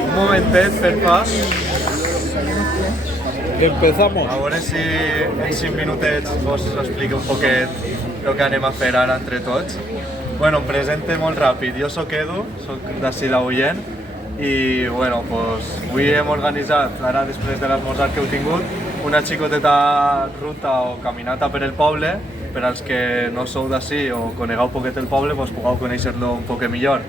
Un momentet per fa. Empezamos. A veure si en 5 minutets vos explico un poquet el que anem a fer ara entre tots. Bueno, em presente molt ràpid. Jo soc Edu, soc d'ací d'Agullent i bueno, pues, avui hem organitzat, ara després de l'esmorzar que heu tingut, una xicoteta ruta o caminata per el poble, per als que no sou d'ací o conegueu poquet el poble, pues, pugueu conèixer-lo un poc millor.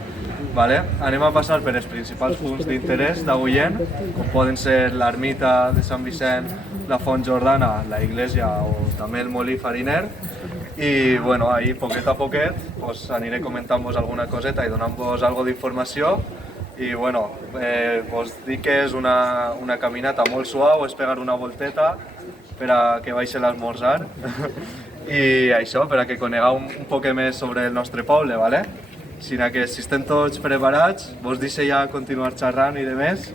Vale? Anem a passar per els principals punts d'interès d'Agullent, com poden ser l'ermita de Sant Vicent, la Font Jordana, la iglesia o també el molí fariner. I bueno, ahí poquet a poquet pues, aniré comentant-vos alguna coseta i donant-vos algo d'informació. I bueno, vos dic que és una caminata molt suau, és pegar una volteta per a que baixi l'esmorzar. I això, per a que conegueu un poc més sobre el nostre poble, ¿vale? Si estem tots preparats, vos deixo ja continuar xerrant i demés,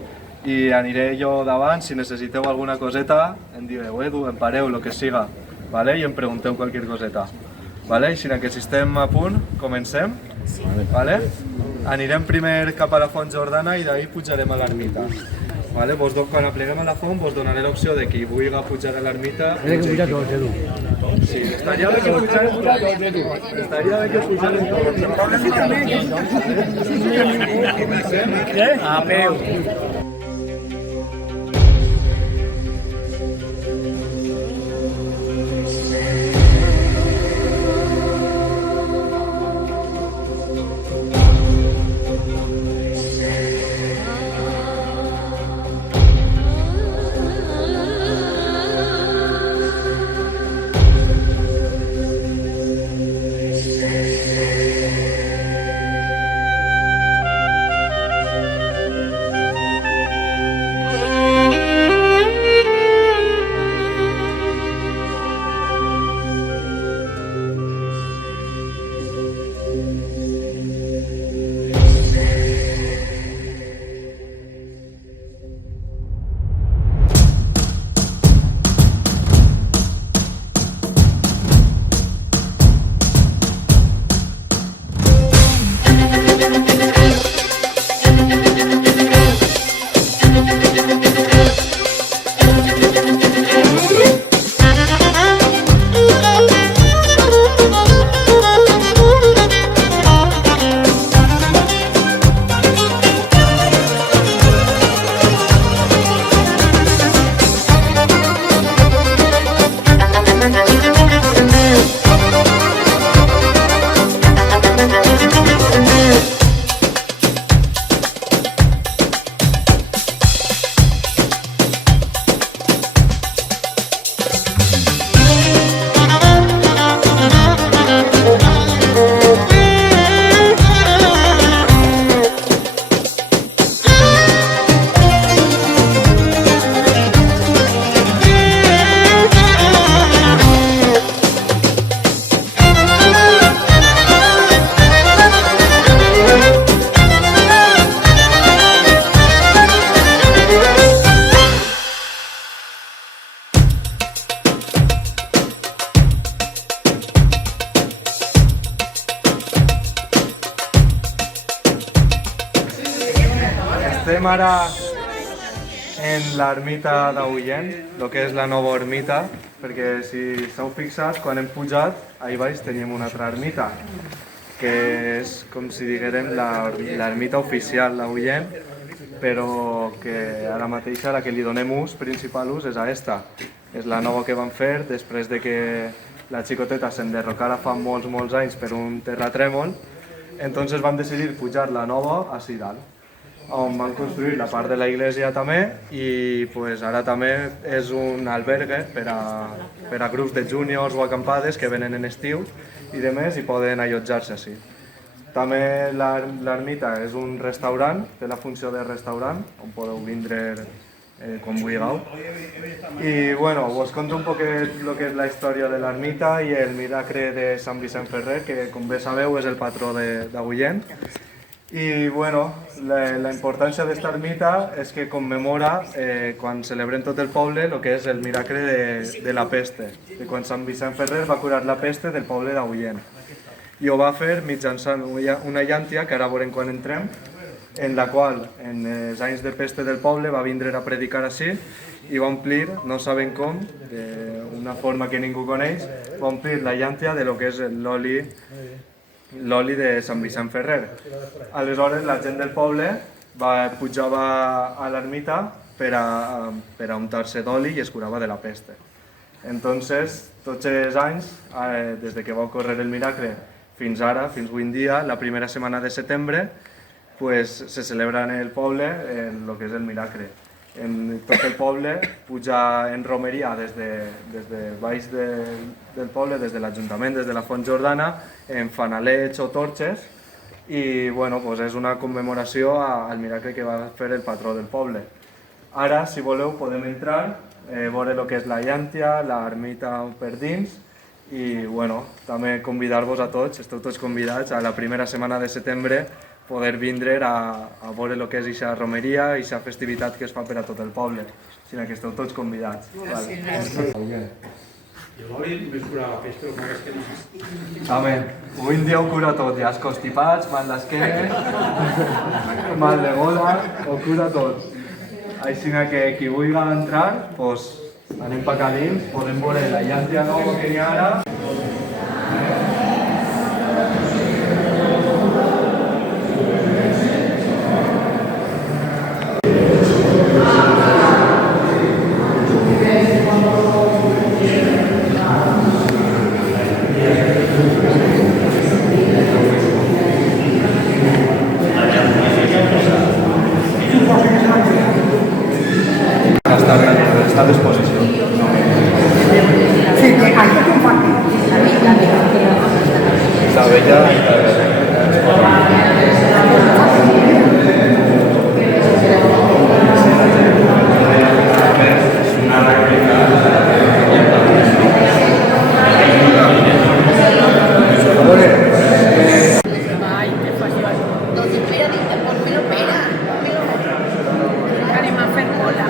i aniré jo davant, si necessiteu alguna coseta, em direu, Edu, em pareu, el que siga, ¿vale? I em pregunteu qualsevol coseta. ¿Vale? I si estem a punt, comencem. ¿Vale? Anirem primer cap a la Font Jordana i d'ahí pujarem a l'ermita. ¿Vale? Quan apleguem a la font vos donaré l'opció de qui vulgui pujar a l'ermita. Tiene que pujar todos, Edu. Sí, estaria bé que pujaren tots, Edu. Estaria bé que pujaren tots. A peu. Estem ara en l'ermita d'Agullent, el que és la nova ermita, perquè si s'heu fixat, quan hem pujat, ahí baix tenim una altra ermita, que és com si diguérem l'ermita oficial d'Agullent, però que ara mateix la que li donem ús, principal ús, és a esta. És la nova que van fer després de que la xicoteta s'enderrocara fa molts anys per un terratrèmol, entonces van decidir pujar la nova a dalt, on van construir la part de la iglesia també i pues, ara també és un albergue per a grups de júniors o acampades que venen en estiu i de més i poden allotjar-se així. També l'ermita és un restaurant, té la funció de restaurant, on podeu vindre quan vulgueu. I bueno, us conto un poquet el que és la història de l'ermita i el miracle de Sant Vicent Ferrer, que com bé sabeu és el patró d'Agullent. I bueno, la importància d'esta ermita és que commemora quan celebrem tot el poble el que és el miracle de la peste, de quan Sant Vicent Ferrer va curar la peste del poble d'Agullent. I ho va fer mitjançant una llàntia, que ara veurem quan entrem, en la qual en els anys de peste del poble va vindre a predicar així i va omplir, no saben com, d'una forma que ningú coneix, va omplir la llàntia de lo que és l'oli de Sant Vicent Ferrer. Aleshores la gent del poble pujava a l'ermita per a untar-se d'oli i es curava de la peste. Entonces, tots els anys, des de que va ocórrer el miracle fins ara, fins avui en dia, la primera setmana de setembre, pues, se celebra en el poble el que és el miracle. en tot el poble, pujar en romeria des de baix del poble, des de l'Ajuntament, des de la Font Jordana, en fanalets o torxes, i bueno, doncs és una commemoració al miracle que va fer el patró del poble. Ara, si voleu, podem entrar, veure el que és la llàntia, l'ermita per dins, i bueno, també convidar-vos a tots, esteu tots convidats a la primera setmana de setembre poder vindre a veure el que és aquesta romeria i aquesta festivitat que es fa per a tot el poble. O sigui que esteu tots convidats. I l'oli només cura la pesta, el magues que no... Amén. Avui en dia ho cura tot, ja els constipats, mal d'esquena, mal de gola, ho cura tot. Així que qui vulgui entrar, doncs anem per acá dins, podem veure la llàntia nova que hi ha ara. Està a disposició. Sí, hay que compartir. La vella... Ay, qué fácil. Entonces, espérate, ponmelo, espera. Anem a fer cola.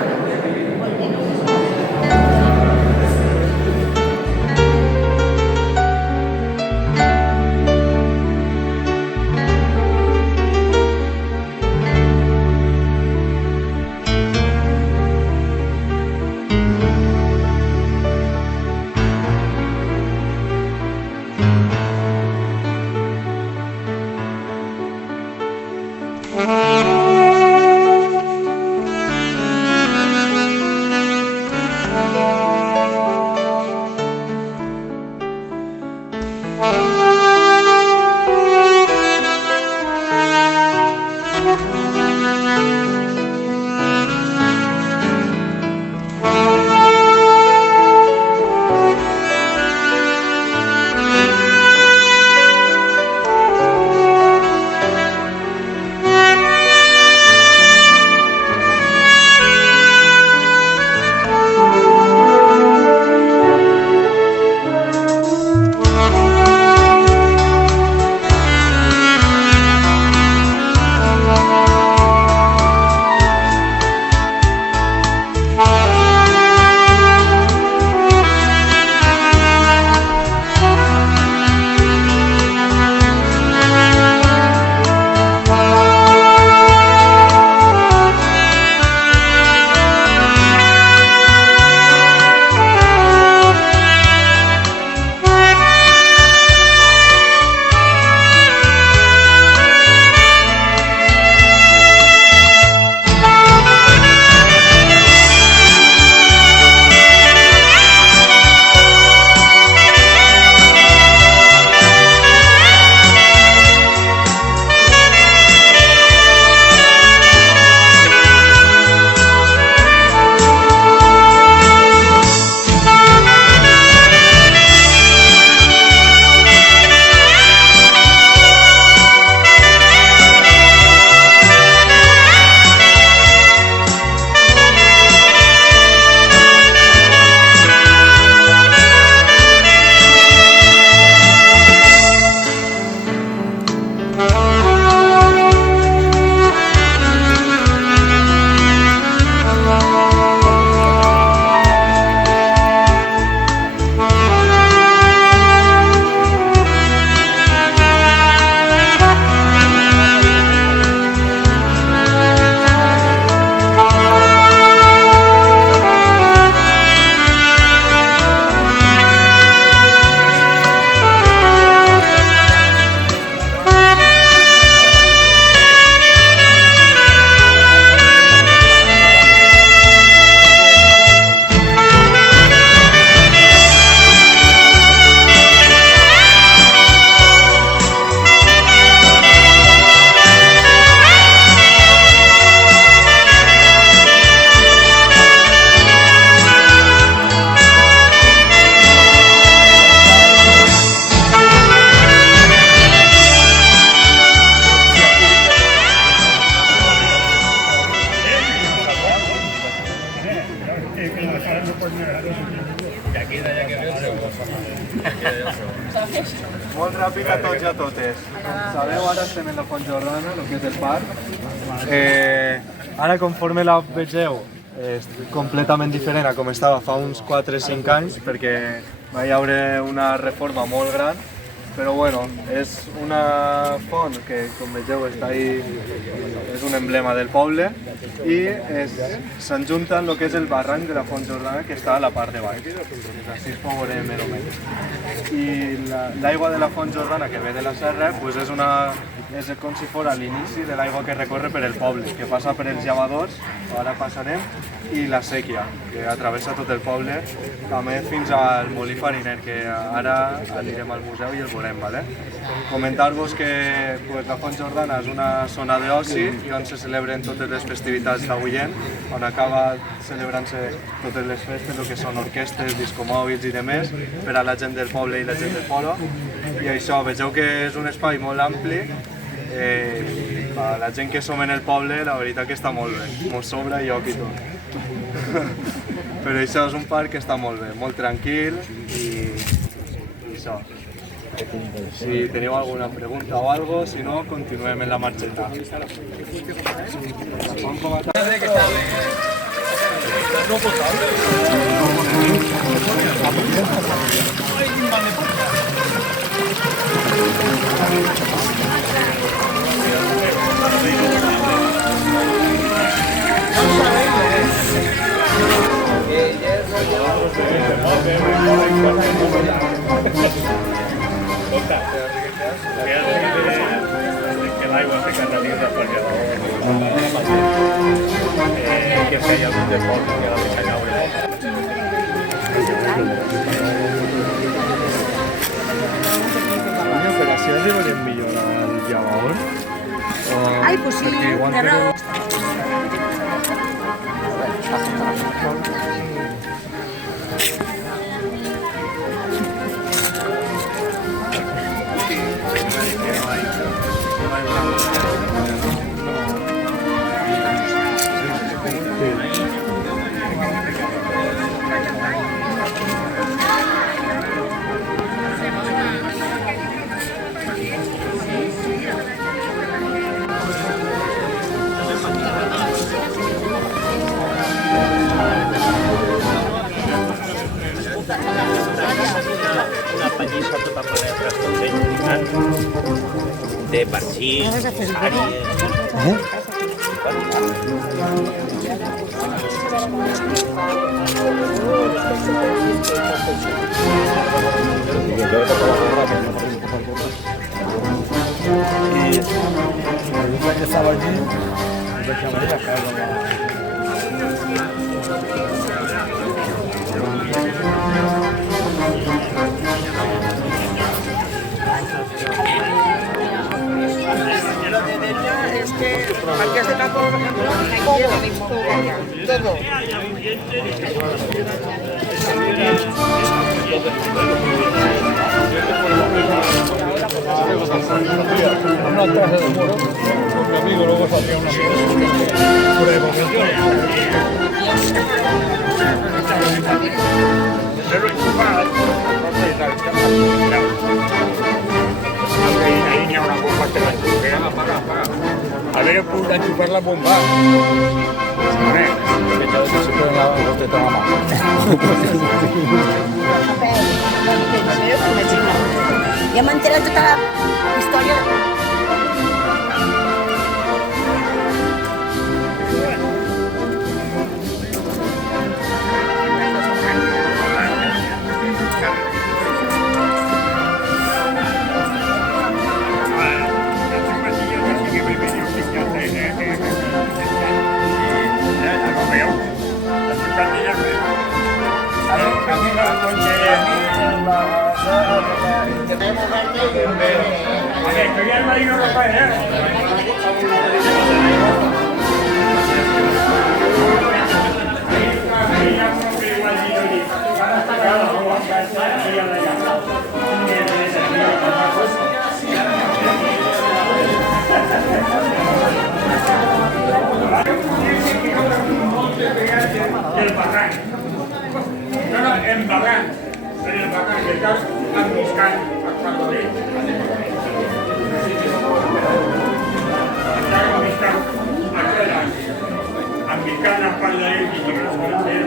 Molt ràpid a tots i a totes. Sabeu, ara estem en la Font Jordana, el que és el parc. Ara, conforme la vegeu, és completament diferent a com estava fa uns 4-5 anys, perquè va hi haure una reforma molt gran, però bueno, és una font que, com vegeu, està ahí, és un emblema del poble i s'enjunta amb el que és el barranc de la Font Jordana, que està a la part de baix. Així es pot veure més o menys. I l'aigua de la Font Jordana, que ve de la serra, pues és com si fos l'inici de l'aigua que recorre per el poble, que passa per els llavadors, ara passarem, i la sèquia, que travessa tot el poble, també fins al molí fariner, que ara anirem al museu i el veurem. Comentar-vos que la Font Jordana és una zona d'oci i on se celebren totes les festivitats d'Agullent, on acaba celebrant-se totes les festes, el que són orquestes, discomòbils i demés, per a la gent del poble i la gent del polo. I això, vegeu que és un espai molt ampli. La gent que som en el poble, la veritat que està molt bé, mos sobra lloc i tot. Però això és un parc que està molt bé, molt tranquil i això. Si teniu alguna pregunta o algo, si no, continuem en la marxeta. Que l'aigua se canta dins del parc que feia algun depòsit que la deixa caure. Però si arribarem millor al Llavaor? Ai, pues sí, té raó. Una pallissa tota plena de trastorns de parxís, àries... que estava allí, deixaria a casa. Lo de Delia es que parques de campo, por ejemplo, todo. Una traje de moro, con mi amigo, luego saldría un amigo por el momento. Pero enchufado, ahí n'hi ha una bomba que l'enxufem, apaga. A veure, puc enxufar la bomba. Que yo se puede dar un botete a la mano. Ja m'he enterat tota la història. El barranc. No, en barranc. cerques emboscant el Salvador. Encara emboscant el Salvador i llibres per fer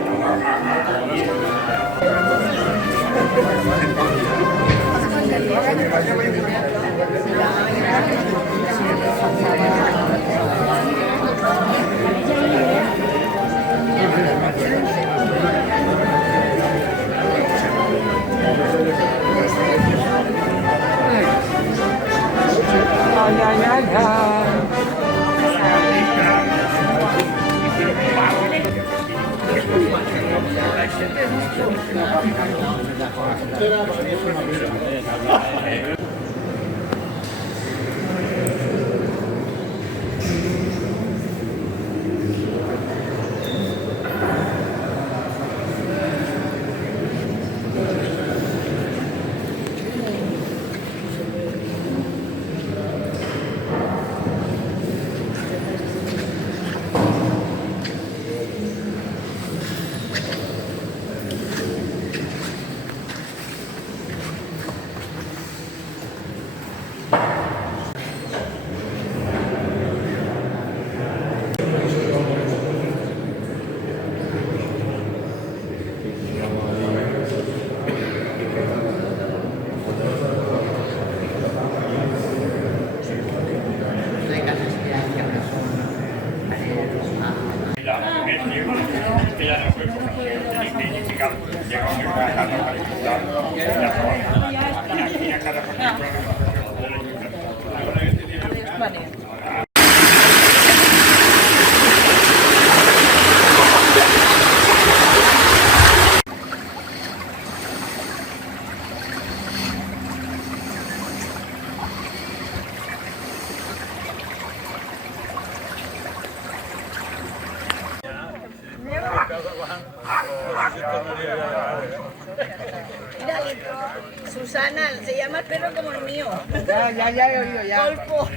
Susana, se llama el perro como el mío. Ya he oído ya. Golfo.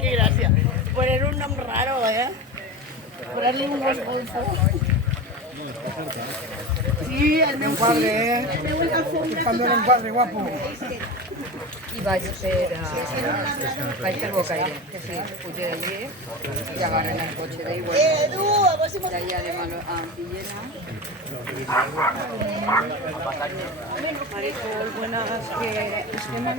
Qué gracia. Poner un nombre raro, ¿eh? Ponerle un golfo. Sí, el meu Padre, el meu alfombra cuando era un padre guapo. I vaig fer Bocaire, que sí, puja allí i agarren el cotxe d'ell. Edu, a ver si I allà anem a Villena. Marisol, buenas, que estem en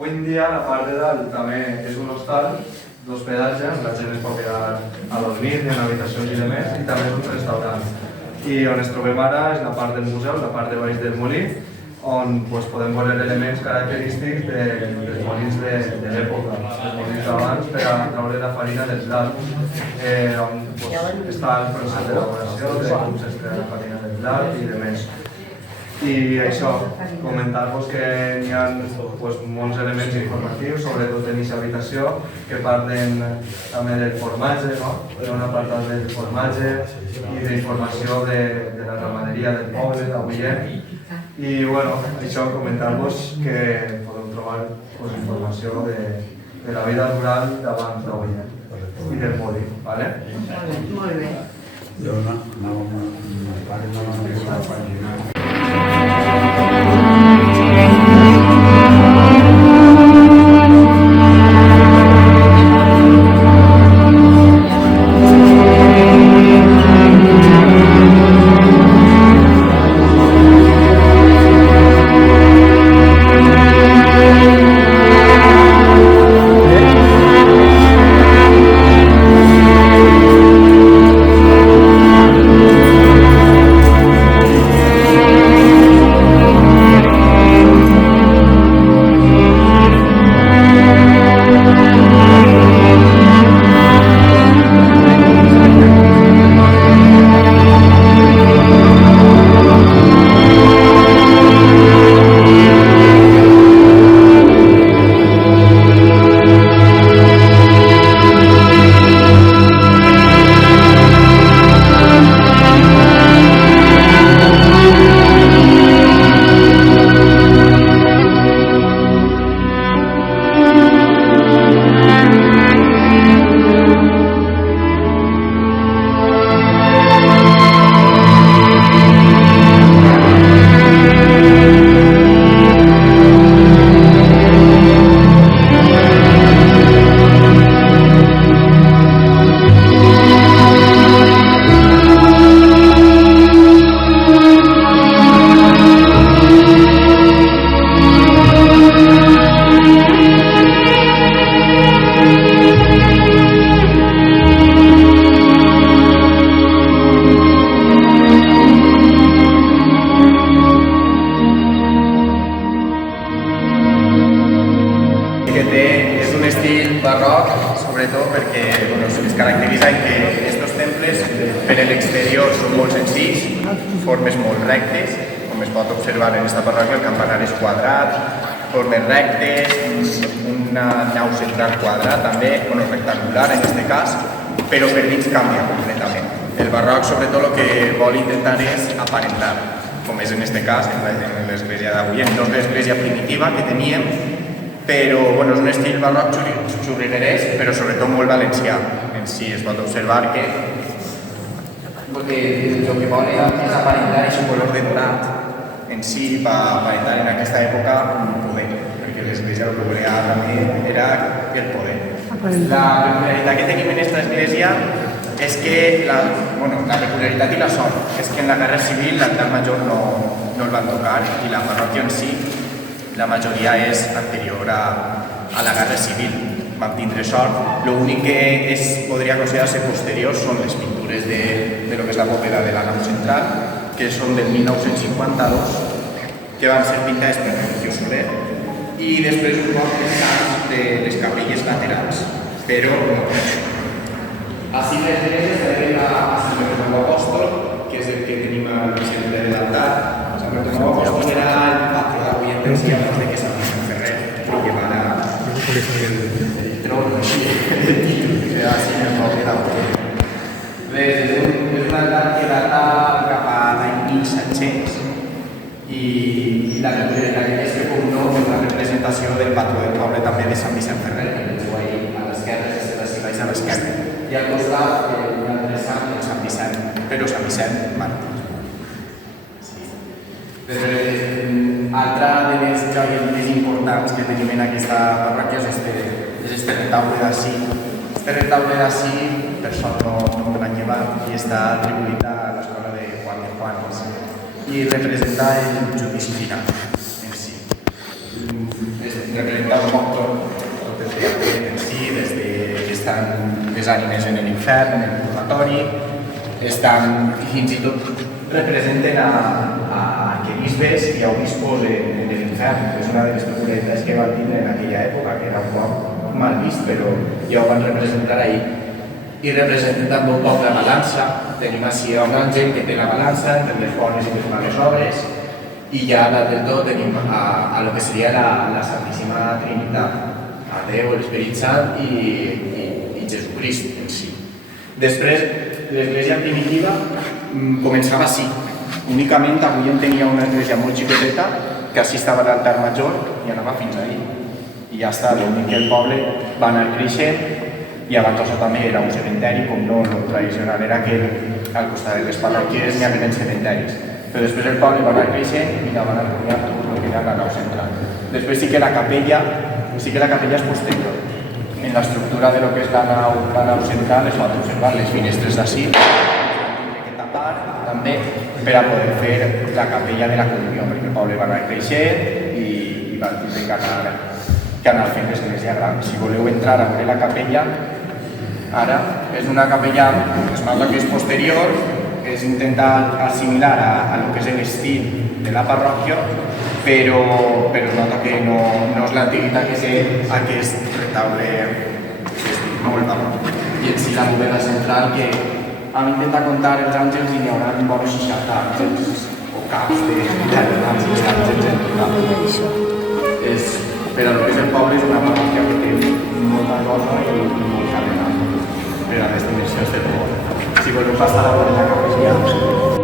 Avui en dia la part de dalt també és un hostal d'hospedatge, la gent es pot quedar a dormir, en habitacions i demés, i també és un restaurant. I on ens trobem ara és la part del museu, la part de baix del molí, on podem veure elements característics dels molins de l'època, els molins d'abans, per a treure la farina del blat, on està el procés d'elaboració de com s'extreia la farina del blat i demés. I això, comentar-vos que n'hi ha molts elements informatius, sobretot en aquesta habitació, que parlen també del formatge, no? Hi ha un apartat del formatge i d'informació de la ramaderia del poble d'Agullent. I bueno, això, comentar-vos que podeu trobar informació de la vida rural d'abans d'Agullent i del molí, ¿vale? Molt bé. Jo anava amb el pare, anava amb la pàgina. barroc, sobretot perquè es caracteritza en que aquests temples per l'exterior són molt senzills, formes molt rectes, com es pot observar en aquesta parròquia el campanar és quadrat, formes rectes, una nau central quadrat també, rectangular en aquest cas, però per dins canvia completament. El barroc sobretot el que vol intentar és aparentar, com és en aquest cas, en l'església d'avui, no és l'església primitiva que teníem, però és un estil barroc xurriguerès, però sobretot molt valencià. En si es pot observar que el que vol és aparentar aquest color de dorat en si va aparentar en aquesta època un poder, perquè l'església el que volia també era el poder. La peculiaritat que tenim en aquesta església és que la peculiaritat i la sort és que en la Guerra Civil l'altar major no el van tocar i la parròquia en si, la majoria és anterior a la Guerra Civil. Vam tindre sort. L'únic que podria considerar-se posterior són les pintures de lo que és la bóveda de la nau central, que són del 1952, que van ser pintades per Religio Soler, i després un poc de les capelles laterals, però no. Així les dretes tenim a Sant Bertomeu Apòstol, que és el que tenim al centre de l'altar. Sant Bertomeu Apòstol era el patró d'avui en dia abans de que Sant Vicent Ferrer llevara el tron, el títol, que era així el poble d'avui. És un altar que data cap a l'any 1700 i la peculiaritat és que com no és la representació del patró del poble també de Sant Vicent Ferrer, que veieu ahí a l'esquerra, si vaig a l'esquerra. I al costat un altre sant, el Sant Vicent, però Sant Vicent màrtir. Altra de les joies més importants que tenim en aquesta parròquia és este retaule d'ací. Este retaule d'ací, per sort no me l'han llevat, i està atribuït a l'escola de Juan de Juanes i representa el judici final en si. Representa un poc tot el teatre en si, des que estan les ànimes en l'infern, en el purgatori, estan fins i tot representen a arquebisbes i a obispos en l'infern. És una de les peculiaritats que van tindre en aquella època, que era un poc mal vist, però ja ho van representar ahir. I representen també un poc la balança. Tenim així un àngel que té la balança entre les bones i les males obres, i ja dalt del tot tenim a lo que seria la Santíssima Trinitat, a Déu, l'Esperit Sant i Jesucrist en si. Després, l'església primitiva començava així. Únicament avui en tenia una església molt xicoteta, que així estava l'altar major i anava fins ahí. I ja està, l'únic que el poble va anar creixent, i abans això també era un cementeri, com no, el tradicional era que al costat de les parròquies n'hi havia cementaris. Però després el poble va anar creixent i la van arruïnar tot el que era la nau central. Després sí que la capella és posterior. En l'estructura de lo que és la nau central es pot observar les finestres d'ací, que tapar també per a poder fer la capella de la comunió, perquè el poble va anar creixent i va tindre que anar fent l'església gran. Si voleu entrar a veure la capella, ara és una capella, es nota que és posterior, és intentar assimilar a lo que és l'estil de la parròquia, però es nota que no és l'antiguitat que té aquest retaule que és molt barroc. I en si la bóveda central, que hem intentat comptar els àngels i n'hi haurà vora 60 àngels o caps d'àngels en total. Per a lo que és el poble és una parròquia que té molta cosa i molt cadena per a les dimensions del poble. Si voleu passar a veure la capella,